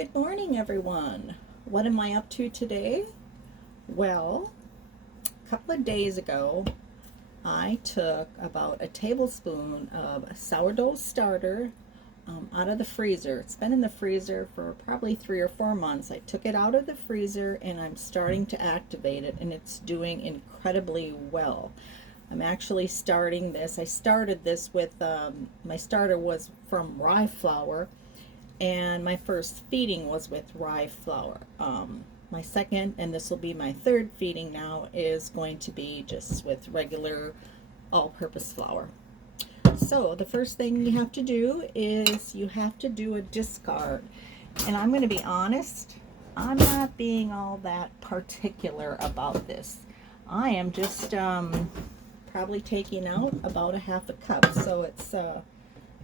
Good morning, everyone. What am I up to today? Well, a couple of days ago, I took about a tablespoon of sourdough starter out of the freezer. It's been in the freezer for probably 3 or 4 months. I took it out of the freezer and I'm starting to activate it, and it's doing incredibly well. I'm actually starting this. I started this with, my starter was from rye flour, and my first feeding was with rye flour. My second, and this will be my third feeding now, is going to be just with regular all-purpose flour. So the first thing you have to do is you have to do a discard. And I'm going to be honest, I'm not being all that particular about this. I am just probably taking out about a half a cup. So it's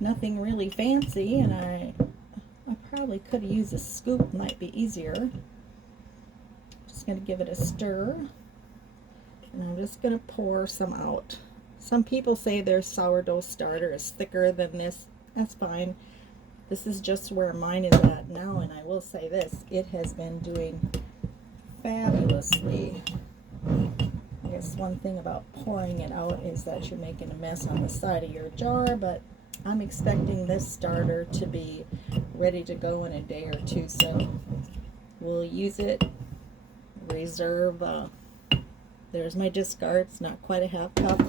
nothing really fancy, and I probably could use a scoop, might be easier. Just going to give it a stir, and I'm just going to pour some out. Some people say their sourdough starter is thicker than this. That's fine. This is just where mine is at now, and I will say this, it has been doing fabulously. I guess one thing about pouring it out is that you're making a mess on the side of your jar, but I'm expecting this starter to be ready to go in a day or two, so we'll use it, reserve. There's my discard. It's not quite a half cup,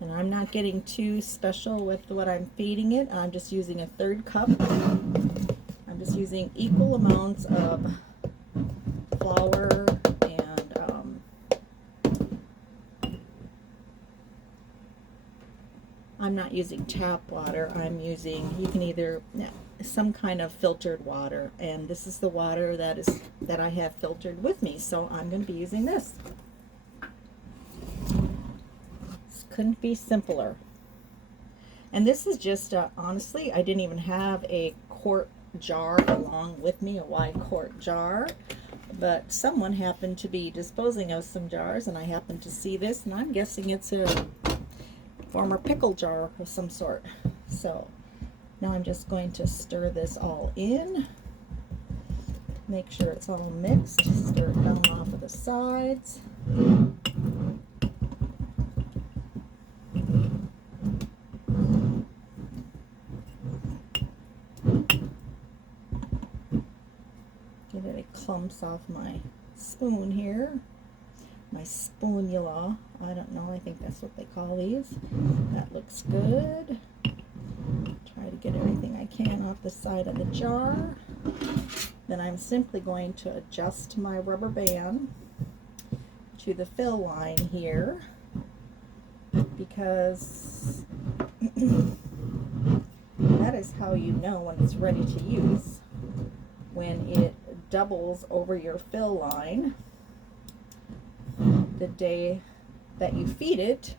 and I'm not getting too special with what I'm feeding it. I'm just using a third cup. I'm just using equal amounts of flour and I'm not using tap water. I'm using, you can either, some kind of filtered water, and this is the water that I have filtered with me, so I'm going to be using this. This couldn't be simpler. And this is just honestly, I didn't even have a quart jar along with me, a wide quart jar, but someone happened to be disposing of some jars, and I happened to see this, and I'm guessing it's a former pickle jar of some sort. So now I'm just going to stir this all in, make sure it's all mixed, stir it down off of the sides. Get any clumps off my spoon here. My spoonula, I don't know, I think that's what they call these. That looks good. Try to get everything I can off the side of the jar. Then I'm simply going to adjust my rubber band to the fill line here, because that is how you know when it's ready to use. When it doubles over your fill line the day that you feed it,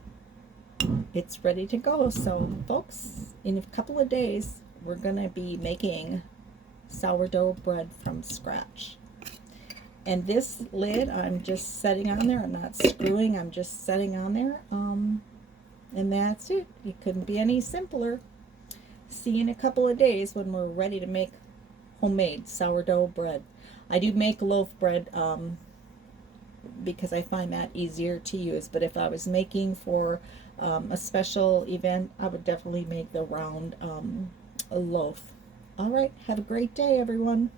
it's ready to go. So folks, in a couple of days we're gonna be making sourdough bread from scratch. And this lid I'm just setting on there. I'm not screwing, I'm just setting on there, and that's it. It couldn't be any simpler. See you in a couple of days when we're ready to make homemade sourdough bread. I do make loaf bread because I find that easier to use, but if I was making for a special event, I would definitely make the round loaf. All right, have a great day, everyone.